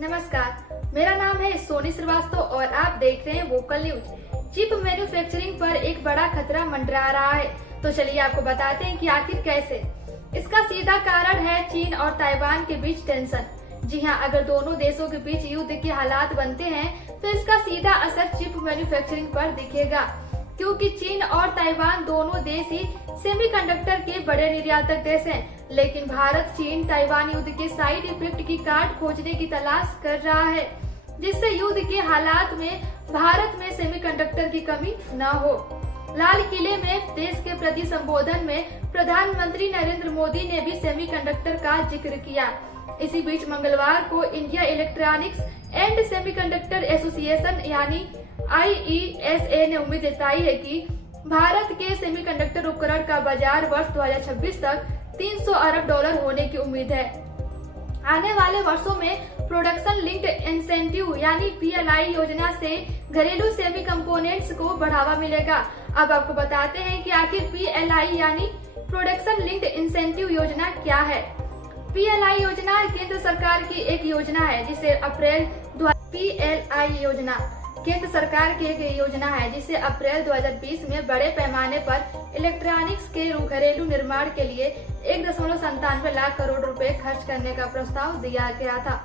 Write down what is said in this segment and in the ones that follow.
नमस्कार, मेरा नाम है सोनी श्रीवास्तव और आप देख रहे हैं वोकल न्यूज। चिप मैन्युफैक्चरिंग पर एक बड़ा खतरा मंडरा रहा है, तो चलिए आपको बताते हैं कि आखिर कैसे। इसका सीधा कारण है चीन और ताइवान के बीच टेंशन। जी हाँ, अगर दोनों देशों के बीच युद्ध के हालात बनते हैं तो इसका सीधा असर चिप मैन्युफैक्चरिंग पर दिखेगा, क्योंकि चीन और ताइवान दोनों देश ही सेमीकंडक्टर के बड़े निर्यातक देश हैं। लेकिन भारत चीन ताइवान युद्ध के साइड इफेक्ट की काट खोजने की तलाश कर रहा है, जिससे युद्ध के हालात में भारत में सेमीकंडक्टर की कमी न हो। लाल किले में देश के प्रति संबोधन में प्रधानमंत्री नरेंद्र मोदी ने भी सेमीकंडक्टर का जिक्र किया। इसी बीच मंगलवार को India electronics and semiconductor association यानी IESA ने उम्मीद जताई है कि भारत के सेमीकंडक्टर उपकरण का बाजार वर्ष 2026 तक $300 अरब होने की उम्मीद है। आने वाले वर्षों में प्रोडक्शन लिंक्ड इंसेंटिव यानी PLI योजना से घरेलू सेमी कंपोनेंट्स को बढ़ावा मिलेगा। अब आपको बताते हैं कि आखिर PLI यानी प्रोडक्शन लिंक्ड इंसेंटिव योजना क्या है। PLI योजना केंद्र सरकार की एक योजना है जिसे PLI योजना केंद्र सरकार की एक योजना है जिसे अप्रैल 2020 में बड़े पैमाने पर इलेक्ट्रॉनिक्स के घरेलू निर्माण के लिए 1.97 लाख करोड़ रुपए खर्च करने का प्रस्ताव दिया गया था।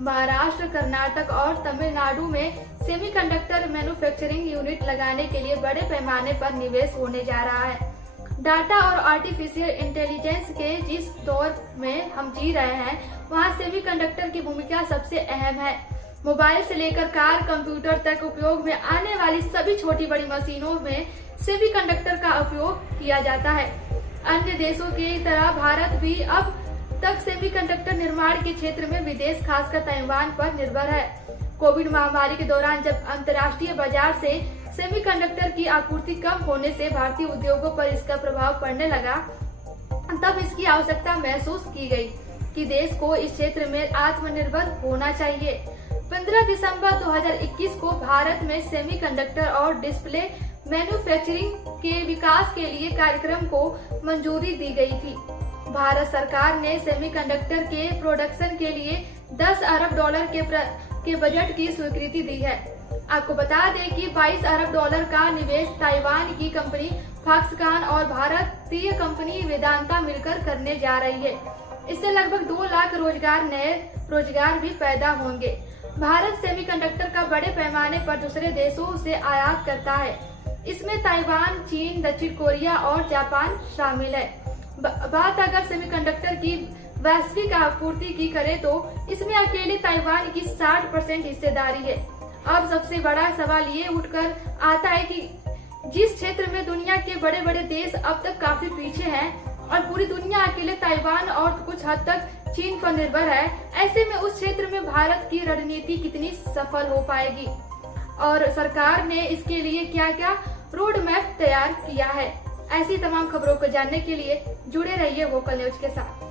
महाराष्ट्र, कर्नाटक और तमिलनाडु में सेमीकंडक्टर मैन्युफैक्चरिंग यूनिट लगाने के लिए बड़े पैमाने पर निवेश होने जा रहा है। डाटा और आर्टिफिशियल इंटेलिजेंस के जिस दौर में हम जी रहे हैं, वहाँ सेमीकंडक्टर की भूमिका सबसे अहम है। मोबाइल से लेकर कार, कंप्यूटर तक उपयोग में आने वाली सभी छोटी बड़ी मशीनों में सेमीकंडक्टर का उपयोग किया जाता है। अन्य देशों की तरह भारत भी अब तक सेमीकंडक्टर निर्माण के क्षेत्र में विदेश, खासकर ताइवान पर निर्भर है। कोविड महामारी के दौरान जब अंतर्राष्ट्रीय बाजार से सेमीकंडक्टर की आपूर्ति कम होने से भारतीय उद्योगों पर इसका प्रभाव पड़ने लगा, तब इसकी आवश्यकता महसूस की गई कि देश को इस क्षेत्र में आत्मनिर्भर होना चाहिए। 15 दिसंबर 2021 को भारत में सेमीकंडक्टर और डिस्प्ले मैन्युफैक्चरिंग के विकास के लिए कार्यक्रम को मंजूरी दी गई थी। भारत सरकार ने सेमीकंडक्टर के प्रोडक्शन के लिए $10 अरब के बजट की स्वीकृति दी है। आपको बता दें कि $22 अरब का निवेश ताइवान की कंपनी फॉक्सकॉन और भारतीय कंपनी वेदांता मिलकर करने जा रही है। इससे लगभग 2 लाख नए रोजगार भी पैदा होंगे। भारत सेमीकंडक्टर का बड़े पैमाने पर दूसरे देशों से आयात करता है। इसमें ताइवान, चीन, दक्षिण कोरिया और जापान शामिल है। बात अगर सेमीकंडक्टर की वैश्विक आपूर्ति की करें तो इसमें अकेले ताइवान की 60% हिस्सेदारी है। अब सबसे बड़ा सवाल ये उठकर आता है कि जिस क्षेत्र में दुनिया के बड़े बड़े देश अब तक काफी पीछे हैं और पूरी दुनिया अकेले ताइवान और कुछ हद तक चीन पर निर्भर है, ऐसे में उस क्षेत्र में भारत की रणनीति कितनी सफल हो पाएगी और सरकार ने इसके लिए क्या क्या रोड मैप तैयार किया है। ऐसी तमाम खबरों को जानने के लिए जुड़े रहिए वोकल न्यूज के साथ।